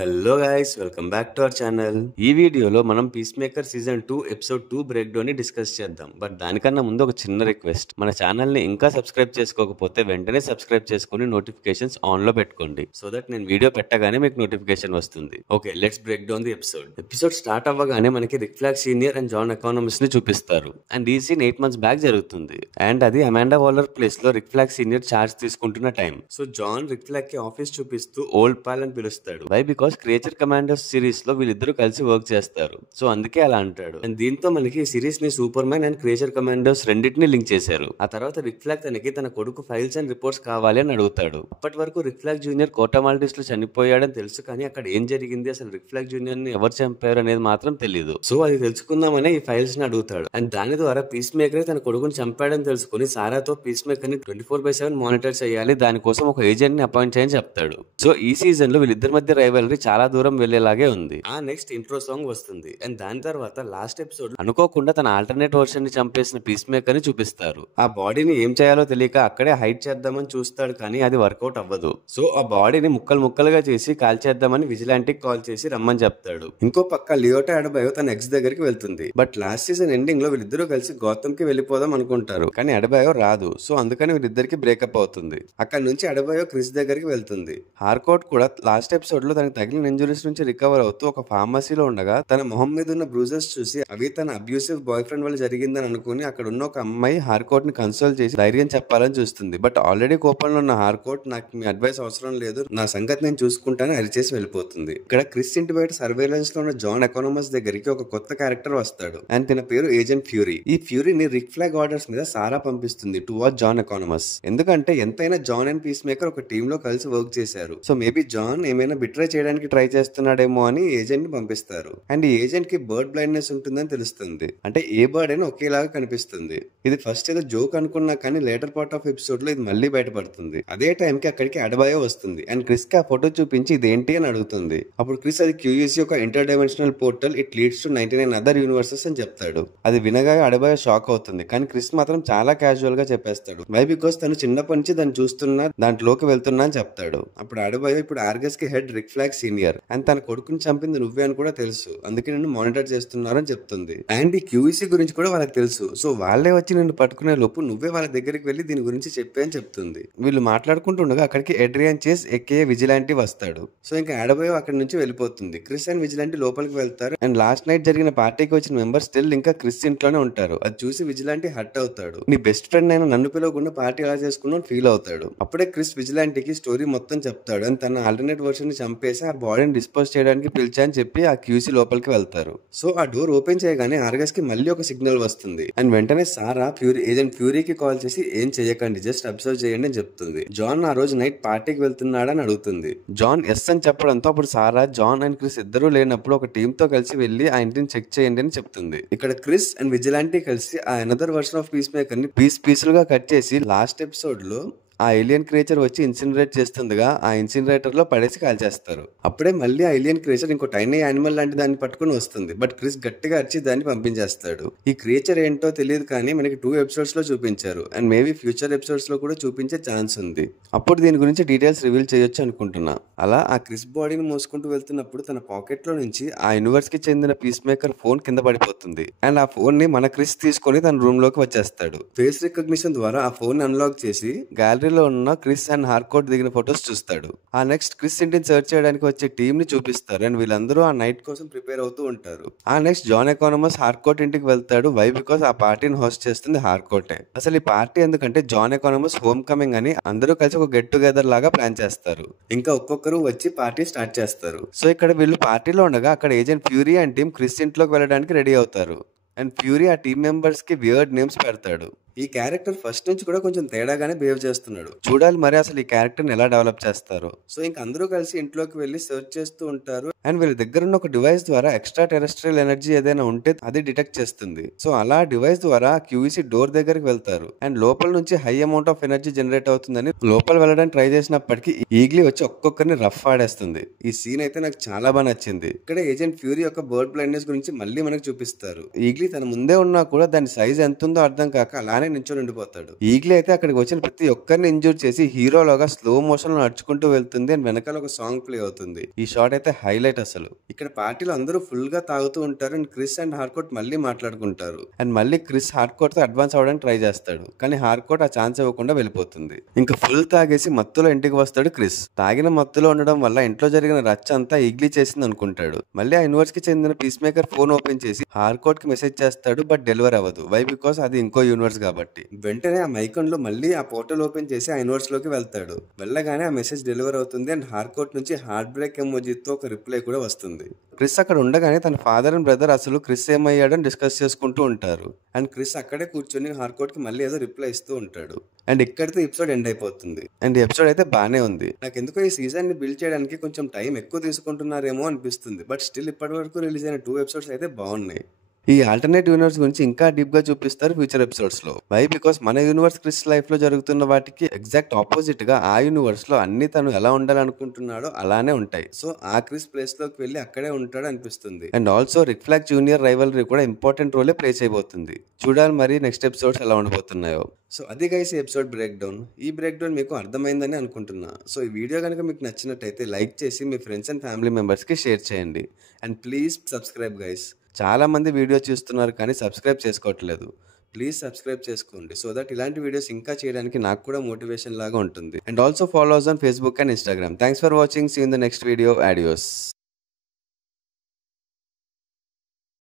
Hello guys, welcome back to our channel. ఈ వీడియోలో మనం piece maker season 2 episode 2 break down ని discuss చేద్దాం. బట్ దానికన్నా ముందు ఒక చిన్న రిక్వెస్ట్, మన ఛానల్ ని ఇంకా సబ్స్క్రైబ్ చేసుకోకపోతే వెంటనే సబ్స్క్రైబ్ చేసుకుని నోటిఫికేషన్స్ ఆన్ లో పెట్టుకోండి, సో దట్ నేను వీడియో పెట్టగానే మీకు నోటిఫికేషన్ వస్తుంది. Okay, let's break down the episode start అవ్వగానే మనకి Rick Flag senior and John Economos ని చూపిస్తారు. అండ్ ఈ సీన్ 8 months బ్యాక్ జరుగుతుంది. అండ్ అది అమాండా వాలర్ ప్లేస్ లో రిక్ ఫ్లాగ్ సీనియర్ చార్జ్ తీసుకుంటున్న time. So John Rick Flag కి ఆఫీస్ చూపిస్తూ ఓల్డ్ పాల్ అని పిలుస్తాడు. Why? Because Creature Commandos series లో వీళ్ళిద్దరూ కలిసి వర్క్ చేస్తారు, సో అందుకే అలా అంటాడు. అండ్ దీంతో మనకి ఈ సిరీస్ ని super man and creature commanders రెండింటిని లింక్ చేశారు. ఆ తర్వాత రిక్ ఫ్లాగ్ తన కొడుకు ఫైల్స్ అండ్ రిపోర్ట్స్ కావాలి అని అడుగుతాడు. అప్పటి వరకు రిక్ ఫ్లాగ్ జూనియర్ కోటా మాల్టీస్ లో చనిపోయాడని తెలుసు, కానీ అక్కడ ఏం జరిగింది, అసలు రిక్ ఫ్లాగ్ జూనియర్ ని ఎవరు చంపారు అనేది మాత్రం తెలియదు. సో అది తెలుసుకుందామనే ఈ ఫైల్స్ ని అడుగుతాడు. అండ్ దాని ద్వారా పీస్ మేకర్ తన కొడుకుని చంపాడని తెలుసుకుని సారాతో పీస్ మేకర్ ని 24/7 మానిటర్ చేయాలి, దానికోసం ఒక ఏజెంట్ ని అపాయింట్ చేయని చెప్తాడు. సో ఈ సీజన్ లో వీళ్ళిద్దరి మధ్య రైవలరీ చాలా దూరం వెళ్లేలాగే ఉంది. ఆ నెక్స్ట్ ఇంట్రో సాంగ్ వస్తుంది. అండ్ దాని తర్వాత లాస్ట్ ఎపిసోడ్ అనుకోకుండా తన ఆల్టర్నేట్ వర్షన్ ని చంపేసిన పీస్ మేకర్ ని చూపిస్తారు. ఆ బాడీని ఏం చేయాలో తెలియక అక్కడే హైడ్ చేద్దామని చూస్తాడు, కానీ అది వర్కౌట్ అవ్వదు. సో ఆ బాడీని ముక్కలుగా చేసి కాల్ చేద్దామని విజిలాంటికి కాల్ చేసి రమ్మని చెప్తాడు. ఇంకో పక్క లియోటా అడబాయో తన ఎక్స్ దగ్గరికి వెళ్తుంది. బట్ లాస్ట్ సీజన్ ఎండింగ్ లో వీళ్ళిద్దరూ కలిసి గౌతమ్ కి వెళ్ళిపోదాం అనుకుంటారు, కానీ అడబాయో రాదు. సో అందుకని వీళ్ళిద్దరికి బ్రేకప్ అవుతుంది. అక్కడ నుంచి అడబాయో క్రిస్ దగ్గరికి వెళ్తుంది. హార్కోట్ కూడా లాస్ట్ ఎపిసోడ్ లో తనకి తగిలిన ఇంజురీస్ నుంచి రికవర్ అవుతూ ఒక ఫార్మసీలో ఉండగా తన మొహం మీద ఉన్న బ్రూజెస్ చూసి అవి తన అబ్యూసివ్ బాయ్ ఫ్రెండ్ వల్ల జరిగిందని అనుకుని అక్కడ ఉన్న ఒక అమ్మాయి హార్కోట్ ని కన్సోల్ చేసి ధైర్యం చెప్పాలని చూస్తుంది. బట్ ఆల్రెడీ కోపంలో ఉన్న హార్కోట్ నాకు మీ అడ్వైస్ అవసరం లేదు, నా సంగతి నేను చూసుకుంటాను అరిచేసి వెళ్ళిపోతుంది. ఇక్కడ క్రిస్ ఇంటి బయట సర్వేలెన్స్ లో ఉన్న జాన్ ఎకానమస్ దగ్గరికి ఒక కొత్త క్యారెక్టర్ వస్తాడు. అండ్ తన పేరు ఏజెంట్ ఫ్యూరీ. ఈ ఫ్యూరీని రిక్ ఫ్లాగ్ ఆర్డర్స్ మీద సారా పంపిస్తుంది టువర్డ్ జాన్ ఎకానమస్. ఎందుకంటే ఎంతైనా జాన్ అండ్ పీస్ మేకర్ ఒక టీమ్ లో కలిసి వర్క్ చేశారు. సో మేబీ జాన్ ఏమైనా బిట్రే చేయడానికి ట్రై చేస్తున్నాడేమో అని ఏజెంట్ ని పంపిస్తారు. అండ్ ఈ ఏజెంట్ కి బర్డ్ బ్లైండ్నెస్ ఉంటుందని తెలుస్తుంది. అంటే ఏ బర్డ్ అయినా ఒకేలాగా కనిపిస్తుంది. ఇది ఫస్ట్ ఏదో జోక్ అనుకున్నా కానీ లేటర్ పార్ట్ ఆఫ్ ఎపిసోడ్ లో ఇది మళ్ళీ బయటపడుతుంది. అదే టైం కి అక్కడికి అడబాయో వస్తుంది. అండ్ క్రిస్ కి ఆ ఫోటో చూపించి ఇదేంటి అని అడుగుతుంది. అప్పుడు క్రిస్ అది క్యూఈసీ ఒక inter dimensional portal, it leads to 99 other universes అని చెప్తాడు. అది వినగా అడబాయో షాక్ అవుతుంది, కానీ క్రిస్ మాత్రం చాలా క్యాజువల్ గా చెప్పేస్తాడు. వై? బికాస్ తను చిన్నప్పటి నుంచి దాన్ని చూస్తున్నా, దాంట్లోకి వెళ్తున్నా అని చెప్తాడు. అప్పుడు అడబాయో ఇప్పుడు ఆర్గస్ కి head Rick Flag senior and తన కొడుకుని చంపింది నువ్వే అని కూడా తెలుసు, అందుకే నిన్ను మానిటర్ చేస్తున్నారు అని చెప్తుంది. అండ్ ఈ క్యూఈసీ గురించి కూడా వాళ్ళకి తెలుసు. సో వాళ్ళే వచ్చి నిన్ను పట్టుకునే లోపు నువ్వే వాళ్ళ దగ్గరికి వెళ్లి దీని గురించి చెప్పే అని చెప్తుంది. వీళ్ళు మాట్లాడుకుంటుండగా అక్కడికి ఎడ్రియాన్ చేస్ ఎక్కే విజిలాంటీ వస్తాడు. సో ఇంకా అడబాయో అక్కడి నుంచి వెళ్ళిపోతుంది. క్రిస్ అండ్ విజిలాంటీ లోపలికి వెళ్తారు. అండ్ లాస్ట్ నైట్ జరిగిన పార్టీకి వచ్చిన మెంబర్స్ స్టిల్ ఇంకా క్రిస్ ఇంట్లోనే ఉంటారు. అది చూసి విజిలాంటీ హర్ట్ అవుతాడు. నీ బెస్ట్ ఫ్రెండ్ అయినా నన్ను పిలవకుండా పార్టీ ఎలా చేసుకున్నావు ఫీల్ అవుతాడు. అప్పుడే క్రిస్ విజిలాంటీకి స్టోరీ మొత్తం చెప్తాడు. అండ్ తన ఆల్టర్నేట్ వర్షన్ ని చంపేసి ఆ బాడీని డిస్పోజ్ చేయడానికి పిలిచా అని చెప్పి ఆ క్యూసీ లోపలికి వెళ్తారు. సో ఆ డోర్ ఓపెన్ చేయగానే ఆర్గస్ కి మళ్ళీ ఒక సిగ్నల్ వస్తుంది. అండ్ వెంటనే సారా ఏజెంట్ ఫ్యూరీకి కాల్ చేసి ఏం చేయకండి, జస్ట్ అబ్జర్వ్ చేయండి అని చెప్తుంది. జాన్ ఆ రోజు నైట్ పార్టీకి వెళ్తున్నాడని అడుగుతుంది. జాన్ ఎస్ అని చెప్పడంతో అప్పుడు సారా జాన్ అండ్ క్రిస్ ఇద్దరు లేనప్పుడు ఒక టీమ్ తో కలిసి వెళ్లి ఆ ఇంటిని చెక్ చేయండి అని చెప్తుంది. ఇక్కడ క్రిస్ అండ్ విజిలాంటీ కలిసి ఆ another version of piece maker ని పీసులుగా కట్ చేసి లాస్ట్ ఎపిసోడ్ లో ఆ ఏలియన్ క్రియేచర్ వచ్చి ఇన్సినరేట్ చేస్తుండగా ఆ ఇన్సినరేటర్ లో పడేసి కాల్చేస్తారు. అప్పుడే మళ్ళీ ఆ ఏలియన్ క్రియేచర్ ఇంకో టైనీ యానిమల్ లాంటి దాన్ని పట్టుకుని వస్తుంది. బట్ క్రిస్ గట్టిగా అరిచి దాన్ని పంపించేస్తాడు. ఈ క్రియేచర్ ఏంటో తెలియదు, కానీ మనకి 2 episodes లో చూపించారు. అండ్ మేబీ ఫ్యూచర్ ఎపిసోడ్స్ లో కూడా చూపించే ఛాన్స్ ఉంది. అప్పుడు దీని గురించి డీటెయిల్స్ రివీల్ చేయొచ్చు అనుకుంటున్నా. అలా ఆ క్రిస్ బాడీని మోసుకుంటూ వెళ్తున్నప్పుడు తన పాకెట్ లో నుంచి ఆ యూనివర్స్ కి చెందిన పీస్ మేకర్ ఫోన్ కింద పడిపోతుంది. అండ్ ఆ ఫోన్ ని మన క్రిస్ తీసుకొని తన రూమ్ లోకి వచ్చేస్తాడు. ఫేస్ రికగ్నిషన్ ద్వారా ఆ ఫోన్ అన్లాక్ చేసి గ్యాలరీ లో ఉన్న క్రిస్ అండ్ హార్కోట్ దిగిన ఫొటోస్ చూస్తాడు. ఆ నెక్స్ట్ క్రిస్ ఇంటిని సర్చ్ చేయడానికి వచ్చే టీమ్ ని చూపిస్తారు. అండ్ వీళ్ళందరూ ఆ నైట్ కోసం ప్రిపేర్ అవుతూ ఉంటారు. ఆ నెక్స్ట్ జాన్ ఎకానమస్ హార్కోట్ ఇంటికి వెళ్తాడు. వై? బికాస్ ఆ పార్టీని హోస్ట్ చేస్తుంది హార్కోటే. అసలు ఈ పార్టీ ఎందుకంటే జాన్ ఎకానమస్ హోమ్ కమింగ్ అని అందరూ కలిసి ఒక గెట్ టుగెదర్ లాగా ప్లాన్ చేస్తారు. ఇంకా ఒక్కొక్కరు వచ్చి పార్టీ స్టార్ట్ చేస్తారు. సో ఇక్కడ వీళ్ళు పార్టీలో ఉండగా అక్కడ agent fury and team Chris ఇంట్లోకి వెళ్ళడానికి రెడీ అవుతారు. అండ్ ఫ్యూరీ ఆ టీమ్ మెంబర్స్ కి వియర్డ్ నేమ్స్ పెడతాడు. ఈ క్యారెక్టర్ ఫస్ట్ నుంచి కూడా కొంచెం తేడాగానే బిహేవ్ చేస్తున్నాడు. చూడాలి మరి అసలు ఈ క్యారెక్టర్ ని ఎలా డెవలప్ చేస్తారు. సో ఇంకా అందరూ కలిసి ఇంట్లోకి వెళ్లి సర్చ్ చేస్తూ ఉంటారు. అండ్ వీళ్ళ దగ్గర ఉన్న ఒక డివైస్ ద్వారా ఎక్స్ట్రా టెరెస్ట్రియల్ ఎనర్జీ ఏదైనా ఉంటే అది డిటెక్ట్ చేస్తుంది. సో అలా డివైస్ ద్వారా క్యూఈసీ డోర్ దగ్గరికి వెళ్తారు అండ్ లోపల నుంచి high amount of energy generate అవుతుందని లోపల వెళ్ళడానికి ట్రై చేసినప్పటికీ ఈగ్లీ వచ్చి ఒక్కొక్కరిని రఫ్ ఆడేస్తుంది. ఈ సీన్ అయితే నాకు చాలా బాగా నచ్చింది. ఇక్కడ ఏజెంట్ ఫ్యూరీ యొక్క బర్డ్ బ్లైండ్నెస్ గురించి మళ్ళీ మనకు చూపిస్తారు. ఈగ్లీ తన ముందే ఉన్నా కూడా దాని సైజ్ ఎంత ఉందో అర్థం కాక అలానే నించొని ఉండిపోతాడు. ఈగ్లీ అయితే అక్కడికి వచ్చిన ప్రతి ఒక్కరిని ఇంజూర్ చేసి హీరోలోగా స్లో మోషన్ లో నడుచుకుంటూ వెళ్తుంది అండ్ వెనకాల ఒక సాంగ్ ప్లే అవుతుంది. ఈ షాట్ అయితే హైలైట్ అసలు. ఇక్కడ పార్టీలో అందరూ ఫుల్ గా తాగుతూ ఉంటారు అండ్ క్రిస్ అండ్ హార్కోట్ మళ్ళీ మాట్లాడుకుంటారు అండ్ మళ్ళీ క్రిస్ హార్కోట్ తో అడ్వాన్స్ అవడానికి ట్రై చేస్తాడు. కానీ హార్కోట్ ఆ ఛాన్స్ ఇవ్వకుండా వెళ్ళిపోతుంది. ఇంకా ఫుల్ తాగేసి మత్తులో ఇంటికి వస్తాడు క్రిస్. తాగిన మత్తులో ఉండడం వల్ల ఇంట్లో జరిగిన రచ్చ అంతా ఈగ్లీ చేసింది అనుకుంటాడు. మళ్ళీ ఆ యూనివర్స్ కి చెందిన పీస్ మేకర్ ఫోన్ ఓపెన్ చేసి హార్కోట్ కి మెసేజ్ చేస్తాడు. బట్ డెలివర్ అవ్వదు. వై? బికాస్ అది ఇంకో యూనివర్స్ కాబట్టి. వెంటనే ఆ మైకాన్ లో మళ్ళీ ఆ పోర్టల్ ఓపెన్ చేసి ఆ యూనివర్స్ లోకి వెళ్తాడు. వెళ్ళగానే ఆ మెసేజ్ డెలివర్ అవుతుంది అండ్ హార్కోట్ నుంచి హార్ట్ బ్రేక్ ఎమోజీతో ఒక రిప్లై కూడా వస్తుంది. క్రిస్ అక్కడ ఉండగానే తన ఫాదర్ అండ్ బ్రదర్ అసలు క్రిస్ ఏమయ్యాడని డిస్కస్ చేసుకుంటూ ఉంటారు అండ్ క్రిస్ అక్కడే కూర్చొని హార్కోట్ కి మళ్ళీ ఏదో రిప్లై ఇస్తూ ఉంటాడు. అండ్ ఇక్కడితో ఎపిసోడ్ ఎండ్ అయిపోతుంది. అండ్ ఈ ఎపిసోడ్ అయితే బానే ఉంది. నాకు ఎందుకో ఈ సీజన్ ని బిల్డ్ చేయడానికి కొంచెం టైం ఎక్కువ తీసుకుంటున్నారేమో అనిపిస్తుంది. బట్ స్టిల్ ఇప్పటి వరకు రిలీజ్ అయిన 2 ఎపిసోడ్స్ అయితే బాగున్నాయి. ఈ ఆల్టర్నేట్ యూనివర్స్ గురించి ఇంకా డీప్ గా చూపిస్తారు ఫ్యూచర్ ఎపిసోడ్స్ లో. వై? బికాస్ మన యూనివర్స్ క్రిస్ లైఫ్ లో జరుగుతున్న వాటికి ఎగ్జాక్ట్ ఆపోజిట్ గా ఆ యూనివర్స్ లో అన్ని తను ఎలా ఉండాలనుకుంటున్నాడో అలానే ఉంటాయి. సో ఆ క్రిస్ ప్లేస్ లోకి వెళ్ళి అక్కడే ఉంటాడు అనిపిస్తుంది. And also Rick Flag junior rivalry కూడా ఇంపార్టెంట్ రోలే ప్లే చేయబోతుంది. చూడాలి మరి నెక్స్ట్ ఎపిసోడ్స్ ఎలా ఉండబోతున్నాయో. సో అది గైస్ ఈ ఎపిసోడ్ బ్రేక్ డౌన్. ఈ బ్రేక్ డౌన్ మీకు అర్థమైందని అనుకుంటున్నా. సో ఈ వీడియో కనుక మీకు నచ్చినట్టయితే లైక్ చేసి మీ ఫ్రెండ్స్ అండ్ ఫ్యామిలీ మెంబర్స్ కి షేర్ చేయండి. And please subscribe guys. చాలా మంది వీడియో చూస్తున్నారు కానీ సబ్స్క్రైబ్ చేసుకోవట్లేదు. ప్లీజ్ సబ్స్క్రైబ్ చేసుకోండి సో దట్ ఇలాంటి వీడియోస్ ఇంకా చేయడానికి నాకు కూడా మోటివేషన్ లాగా ఉంటుంది. And also follow us on Facebook and Instagram. Thanks for watching. See in the next video. Audios.